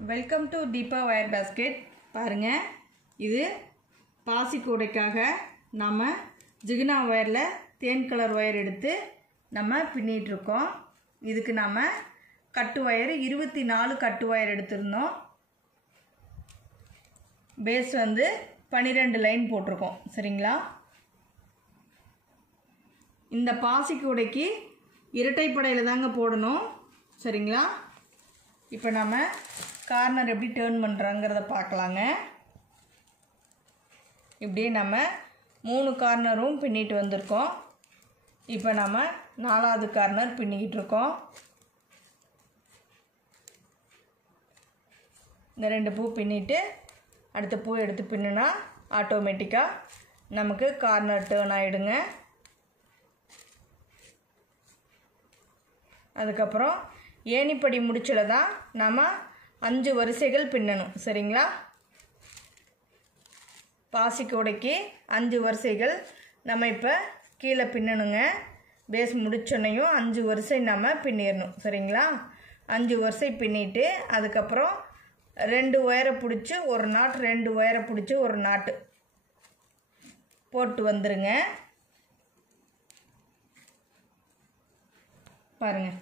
Welcome to Deepa wire basket. பாருங்கள், இது பாசி கூடைக்காக நம்ம ஜிகினா ஒயரில் தேன் கலர் ஒயர் எடுத்து நம்ம பின்னிகிட்ருக்கோம். இதுக்கு நம்ம கட்டு ஒயர் 24 கட்டு ஒயர் எடுத்திருந்தோம். பேஸ் வந்து 12 லைன் போட்டிருக்கோம். சரிங்களா? இந்த பாசி கூடைக்கு இரட்டைப்படையில் தாங்க போடணும். சரிங்களா? இப்போ நம்ம கார்னர் எப்படி டேர்ன் பண்ணுறாங்கிறத பார்க்கலாங்க. இப்படி நம்ம 3 கார்னரும் பின்னிட்டு வந்திருக்கோம். இப்போ நம்ம 4வது கார்னர் பின்னிக்கிட்டு இருக்கோம். இந்த 2 பூ பின்னிட்டு அடுத்த பூ எடுத்து பின்னுனா ஆட்டோமேட்டிக்காக நமக்கு கார்னர் டேர்ன் ஆகிடுங்க. அதுக்கப்புறம் ஏணிப்படி முடிச்சில் தான் நம்ம 5 வரிசைகள் பின்னணும். சரிங்களா? பாசி கூடைக்கு 5 வரிசைகள் நம்ம இப்போ கீழே பின்னணுங்க. பேஸ் முடிச்சோன்னையும் 5 வரிசை நம்ம பின்னிடணும். சரிங்களா? 5 வரிசை பின்னிட்டு அதுக்கப்புறம் 2 ஒயரை பிடிச்சி ஒரு நாட், 2 ஒயரை பிடிச்சி ஒரு நாட்டு போட்டு வந்துருங்க. பாருங்கள்,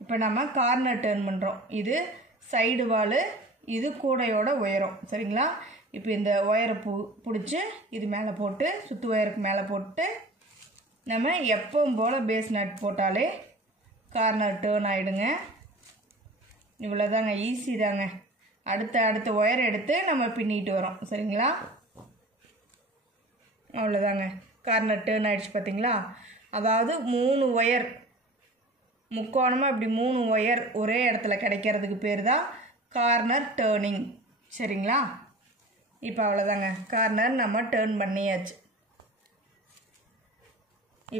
இப்போ நம்ம கார்னர் டேர்ன் பண்ணுறோம். இது சைடு வால், இது கூடையோட உயரம். சரிங்களா? இப்போ இந்த ஒயரை பிடிச்சி இது மேலே போட்டு சுற்று ஒயருக்கு மேலே போட்டு நம்ம எப்பவும் போல் பேஸ் நட் போட்டாலே கார்னர் டேர்ன் ஆகிடுங்க. இவ்வளோ தாங்க, ஈஸி தாங்க. அடுத்த ஒயரை எடுத்து நம்ம பின்னிட்டு வரோம். சரிங்களா? அவ்வளோதாங்க, கார்னர் டேர்ன் ஆகிடுச்சு. பார்த்தீங்களா? அதாவது 3 ஒயர் முக்கோணமாக இப்படி 3 ஒயர் ஒரே இடத்துல கிடைக்கிறதுக்கு பேர் தான் கார்னர் டேர்னிங். சரிங்களா? இப்போ அவ்வளோதாங்க, கார்னர் நம்ம டேர்ன் பண்ணியாச்சு.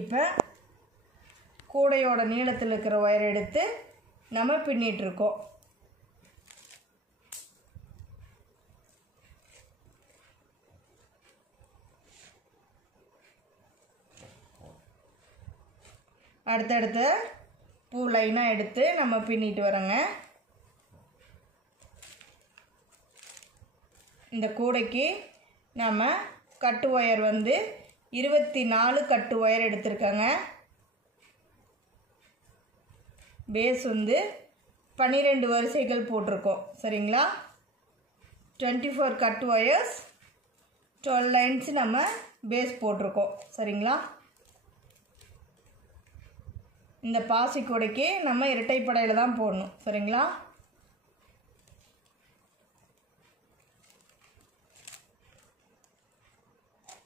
இப்போ கூடையோட நீளத்தில் இருக்கிற ஒயர் எடுத்து நம்ம பின்னிகிட்ருக்கோம். அடுத்தடுத்த பூ லைனாக எடுத்து நம்ம பின்னிட்டு வரோங்க. இந்த கூடைக்கு நம்ம கட்டு ஒயர் வந்து 24 கட்டு ஒயர் எடுத்திருக்கோங்க. பேஸ் வந்து 12 வரிசைகள் போட்டிருக்கோம். சரிங்களா? 24 கட்டு ஒயர்ஸ் 12 லைன்ஸ் நம்ம பேஸ் போட்டிருக்கோம். சரிங்களா? இந்த பாசி கூடைக்கு நம்ம இரட்டைப்படையில் தான் போடணும். சரிங்களா?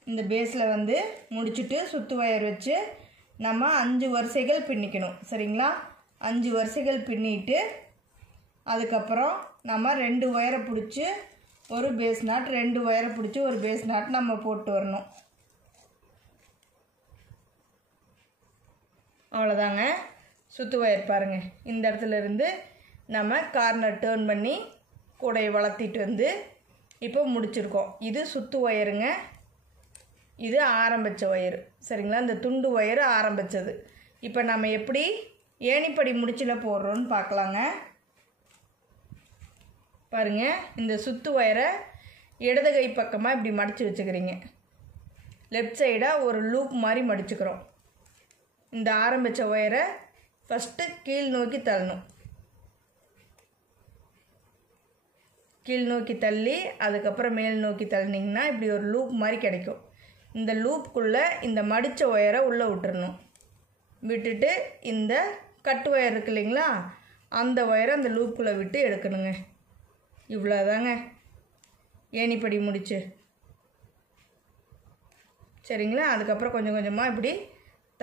இந்த பேஸில் வந்து முடிச்சுட்டு சுற்று ஒயர் வச்சு நம்ம 5 வரிசைகள் பின்னிக்கணும். சரிங்களா? 5 வரிசைகள் பின்னிட்டு அதுக்கப்புறம் நம்ம 2 ஒயரை பிடிச்சி ஒரு பேஸ் நாட், 2 ஒயரை பிடிச்சி ஒரு பேஸ் நாட் நம்ம போட்டு வரணும். அவ்வளோதாங்க, சுற்று ஒயர் பாருங்கள். இந்த இடத்துல இருந்து நம்ம கார்னர் டேர்ன் பண்ணி கூடையை வளர்த்திட்டு வந்து இப்போ முடிச்சிருக்கோம். இது சுற்று ஒயருங்க, இது ஆரம்பித்த ஒயரு. சரிங்களா? இந்த துண்டு ஒயரு ஆரம்பித்தது. இப்போ நம்ம எப்படி ஏணிப்படி முடிச்சில் போடுறோன்னு பார்க்கலாங்க. பாருங்கள், இந்த சுற்று ஒயரை இடது கை பக்கமாக இப்படி மடித்து வச்சுக்கிறீங்க. லெஃப்ட் சைடாக ஒரு லூப் மாதிரி மடிச்சுக்கிறோம். இந்த ஆரம்பித்த ஒயரை ஃபஸ்ட்டு கீழ் நோக்கி தள்ளணும். கீழ் நோக்கி தள்ளி அதுக்கப்புறம் மேல் நோக்கி தள்ளினீங்கன்னா இப்படி ஒரு லூப் மாதிரி கிடைக்கும். இந்த லூப்புக்குள்ளே இந்த மடித்த ஒயரை உள்ளே விட்டுறணும். விட்டுட்டு இந்த கட்டு ஒயர் இருக்கு இல்லைங்களா, அந்த ஒயரை அந்த லூப்புக்குள்ளே விட்டு எடுக்கணுங்க. இவ்வளோதாங்க ஏணிப்படி முடிச்சு. சரிங்களா? அதுக்கப்புறம் கொஞ்சம் கொஞ்சமாக இப்படி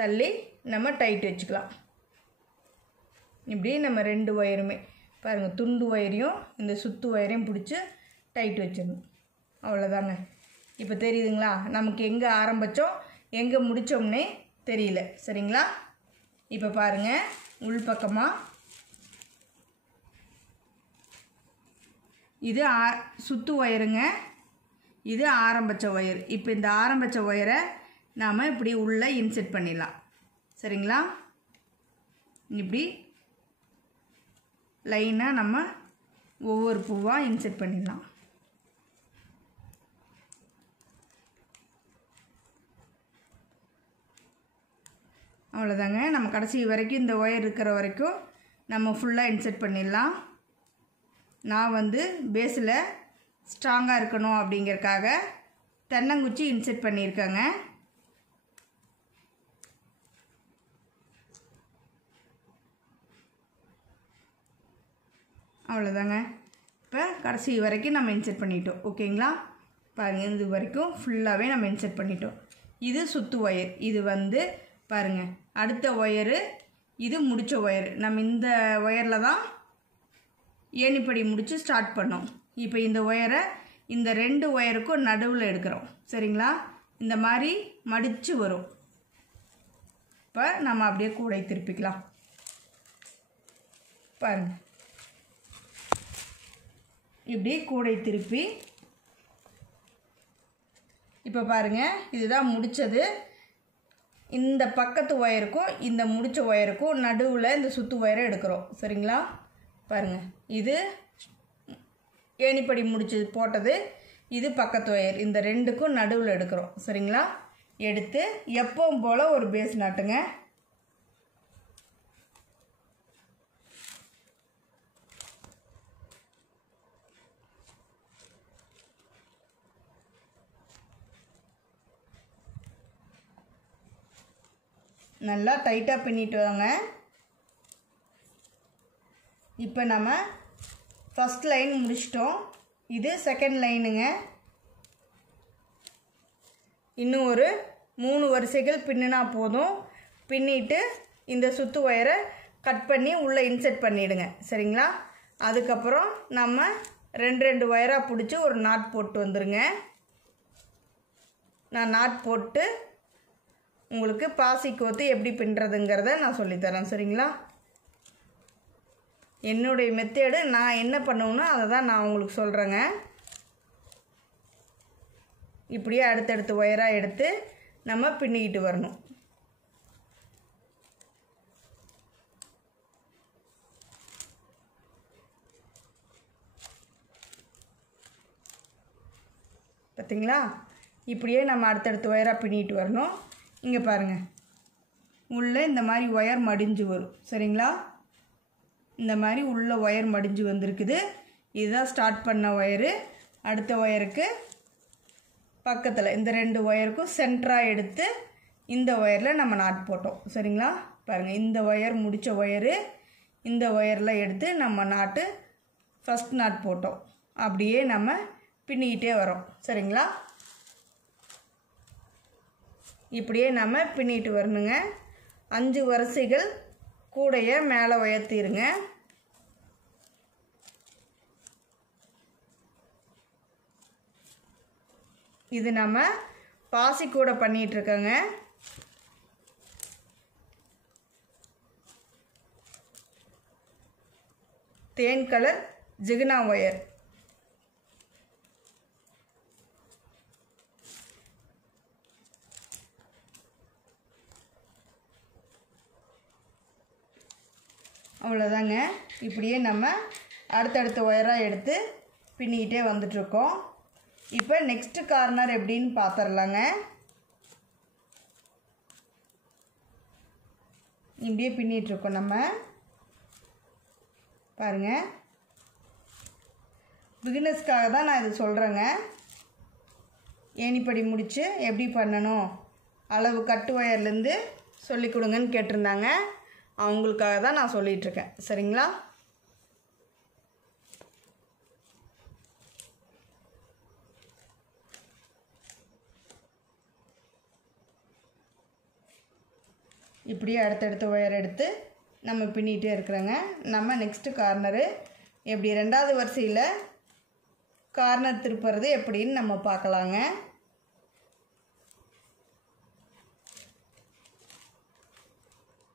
தள்ளி நம்ம டைட் வச்சுக்கலாம். இப்படி நம்ம 2 ஒயருமே பாருங்கள், துண்டு ஒயரையும் இந்த சுற்று ஒயரையும் பிடிச்சி டைட் வச்சிடணும். அவ்வளோதாங்க. இப்போ தெரியுதுங்களா, நமக்கு எங்கே ஆரம்பித்தோம் எங்கே முடித்தோம்னே தெரியல. சரிங்களா? இப்போ பாருங்கள், உள்பக்கமாக இது சுற்று ஒயருங்க, இது ஆரம்பித்த ஒயர். இப்போ இந்த ஆரம்பித்த ஒயரை நாம் இப்படி உள்ளே இன்செர்ட் பண்ணிடலாம். சரிங்களா? இப்படி லைனாக நம்ம ஒவ்வொரு பூவாக இன்செர்ட் பண்ணிடலாம். அவ்வளோதாங்க. நம்ம கடைசி வரைக்கும் இந்த ஒயர் இருக்கிற வரைக்கும் நம்ம ஃபுல்லாக இன்செர்ட் பண்ணிடலாம். நான் வந்து பேஸில் ஸ்ட்ராங்காக இருக்கணும் அப்படிங்கிறதுக்காக தென்னங்குச்சி இன்செர்ட் பண்ணியிருக்கேங்க. அவ்வளோதாங்க. இப்போ கடைசி வரைக்கும் நம்ம இன்செர்ட் பண்ணிட்டோம். ஓகேங்களா? பாருங்கள், இது வரைக்கும் ஃபுல்லாகவே நம்ம இன்செர்ட் பண்ணிட்டோம். இது சுத்து ஒயர். இது வந்து பாருங்கள், அடுத்த ஒயரு, இது முடிச்ச ஒயர். நம்ம இந்த ஒயரில் தான் ஏணிப்படி முடித்து ஸ்டார்ட் பண்ணோம். இப்போ இந்த ஒயரை இந்த 2 ஒயருக்கும் நடுவில் எடுக்கிறோம். சரிங்களா? இந்த மாதிரி மடித்து வரும். இப்போ நம்ம அப்படியே கூடை திருப்பிக்கலாம். பாருங்கள், இப்படி கூடை திருப்பி இப்போ பாருங்கள், இதுதான் முடித்தது. இந்த பக்கத்து ஒயருக்கும் இந்த முடிச்ச ஒயருக்கும் நடுவில் இந்த சுத்து ஒயரை எடுக்கிறோம். சரிங்களா? பாருங்கள், இது ஏணிப்படி முடிச்சது போட்டது, இது பக்கத்து ஒயர். இந்த 2க்கும் நடுவில் எடுக்கிறோம். சரிங்களா? எடுத்து எப்பவும் போல் ஒரு பேஸ் நாட்டுங்க. நல்லா டைட்டாக பின்னிட்டு வாங்க. இப்போ நம்ம ஃபஸ்ட் லைன் முடிச்சிட்டோம். இது செகண்ட் லைனுங்க. இன்னும் ஒரு 3 வரிசைகள் பின்னினா போதும். பின்னிட்டு இந்த சுத்து ஒயரை கட் பண்ணி உள்ளே இன்செர்ட் பண்ணிவிடுங்க. சரிங்களா? அதுக்கப்புறம் நம்ம 2 ஒயராக பிடிச்சி ஒரு நாட் போட்டு வந்துடுங்க. நான் நாட் போட்டு உங்களுக்கு பாசி கோத்து எப்படி பின்னுறதுங்கிறத நான் சொல்லித்தரேன். சரிங்களா? என்னுடைய மெத்தேடு நான் என்ன பண்ணுவேனோ அதை தான் நான் உங்களுக்கு சொல்கிறேங்க. இப்படியே அடுத்தடுத்து ஒயராக எடுத்து நம்ம பின்னிக்கிட்டு வரணும். பார்த்தீங்களா? இப்படியே நம்ம அடுத்தடுத்து ஒயராக பின்னிட்டு வரணும். இங்கே பாருங்கள், உள்ளே இந்த மாதிரி ஒயர் மடிஞ்சு வரும். சரிங்களா? இந்த மாதிரி உள்ளே ஒயர் மடிஞ்சு வந்திருக்குது. இதுதான் ஸ்டார்ட் பண்ண ஒயரு. அடுத்த ஒயருக்கு பக்கத்தில் இந்த 2 ஒயருக்கும் சென்டராக எடுத்து இந்த ஒயரில் நம்ம நாட் போட்டோம். சரிங்களா? பாருங்கள், இந்த ஒயர் முடித்த ஒயரு, இந்த ஒயரில் எடுத்து நம்ம நாட்டு ஃபஸ்ட் நாட் போட்டோம். அப்படியே நம்ம பின்னிக்கிட்டே வரோம். சரிங்களா? இப்படியே நம்ம பின்னிட்டு வரணுங்க. 5 வரிசைகள் கூடைய மேலே உயர்த்திடுங்க. இது நம்ம பாசி கூட பண்ணிகிட்ருக்கோங்க. தேன் கலர் ஜிகினா ஒயர். அவ்வளோதாங்க. இப்படியே நம்ம அடுத்தடுத்த ஒயராக எடுத்து பின்னிக்கிட்டே வந்துட்ருக்கோம். இப்போ நெக்ஸ்ட்டு கார்னர் எப்படின்னு பார்த்துடலாங்க. இப்படியே பின்னிகிட்ருக்கோம் நம்ம. பாருங்கள், பிகினர்ஸ்க்காக தான் நான் இது சொல்கிறேங்க. ஏணிப்படி முடித்து எப்படி பண்ணணும், அளவு கட்டு ஒயர்லேருந்து சொல்லி கொடுங்கன்னு கேட்டிருந்தாங்க. அவங்களுக்காக தான் நான் சொல்லிகிட்ருக்கேன். சரிங்களா? இப்படியே அடுத்தடுத்த ஒயர் எடுத்து நம்ம பின்னிகிட்டே இருக்கிறோங்க. நம்ம நெக்ஸ்ட்டு கார்னரு எப்படி 2வது வரிசையில் கார்னர் திருப்புறது எப்படின்னு நம்ம பார்க்கலாங்க.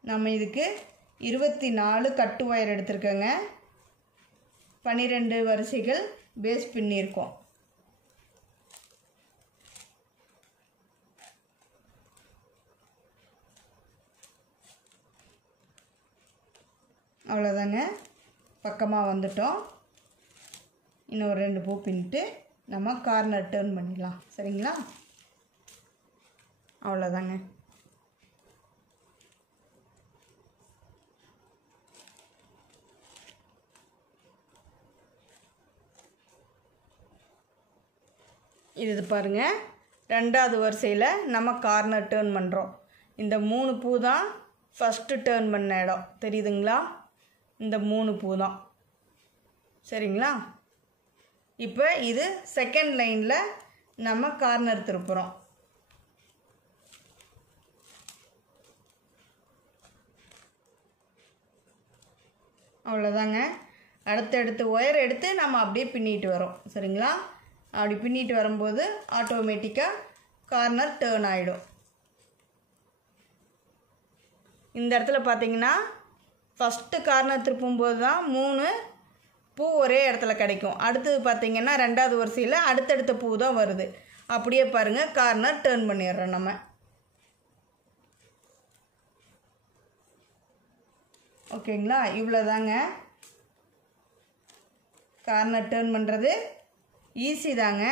நம்ம இதுக்கு 24 கட்டு ஒயர் எடுத்துருக்கோங்க. 12 வரிசைகள் பேஸ் பின்னியிருக்கோம். அவ்வளோதாங்க, பக்கமாக வந்துட்டோம். இன்னும் ஒரு 2 பூ பின்னிட்டு நம்ம கார்னர் டர்ன் பண்ணிடலாம். சரிங்களா? அவ்வளோதாங்க. இது பாருங்கள், 2வது வரிசையில் நம்ம கார்னர் டர்ன் பண்ணுறோம். இந்த 3 பூ தான் ஃபஸ்ட்டு டர்ன் பண்ண இடம், தெரியுதுங்களா? இந்த 3 பூ தான். சரிங்களா? இப்போ இது செகண்ட் லைனில் நம்ம கார்னர் திருப்புறோம். அவ்வளோதாங்க. அடுத்தடுத்து ஒயர் எடுத்து நம்ம அப்படியே பின்னிட்டு வரோம். சரிங்களா? அப்படி பின்னிட்டு வரும்போது ஆட்டோமேட்டிக்காக கார்னர் டேர்ன் ஆகிடும். இந்த இடத்துல பார்த்தீங்கன்னா ஃபஸ்ட்டு கார்னர் திருப்பும்போது தான் 3 பூ ஒரே இடத்துல கிடைக்கும். அடுத்தது பார்த்திங்கன்னா 2வது வரிசையில் அடுத்தடுத்த பூ தான் வருது. அப்படியே பாருங்கள், கார்னர் டேர்ன் பண்ணிடுறோம் நம்ம. ஓகேங்களா? இவ்வளோதாங்க. கார்னர் டேர்ன் பண்ணுறது ஈஸி தாங்க.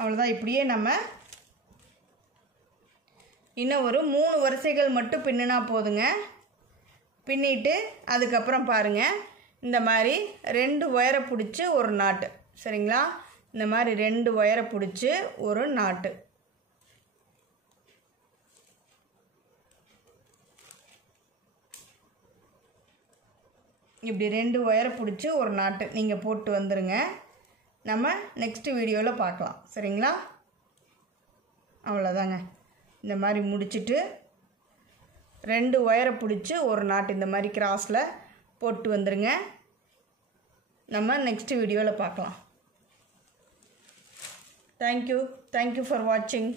அவ்வளோதான். இப்படியே நம்ம இன்னும் ஒரு 3 வரிசைகள் மட்டும் பின்னினா போதுங்க. பின்னிட்டு அதுக்கப்புறம் பாருங்கள், இந்த மாதிரி 2 ஒயரை பிடிச்சி ஒரு நாட்டு. சரிங்களா? இந்த மாதிரி 2 ஒயரை பிடிச்சி ஒரு நாட்டு. இப்படி 2 ஒயரை பிடிச்சி ஒரு நாட்டு நீங்கள் போட்டு வந்துடுங்க. நம்ம நெக்ஸ்ட்டு வீடியோவில் பார்க்கலாம். சரிங்களா? அவ்வளோதாங்க. இந்த மாதிரி முடிச்சுட்டு 2 ஒயரை பிடிச்சி ஒரு நாட்டு இந்த மாதிரி கிராஸில் போட்டு வந்துடுங்க. நம்ம நெக்ஸ்ட்டு வீடியோவில் பார்க்கலாம். தேங்க்யூ ஃபார் வாட்சிங்.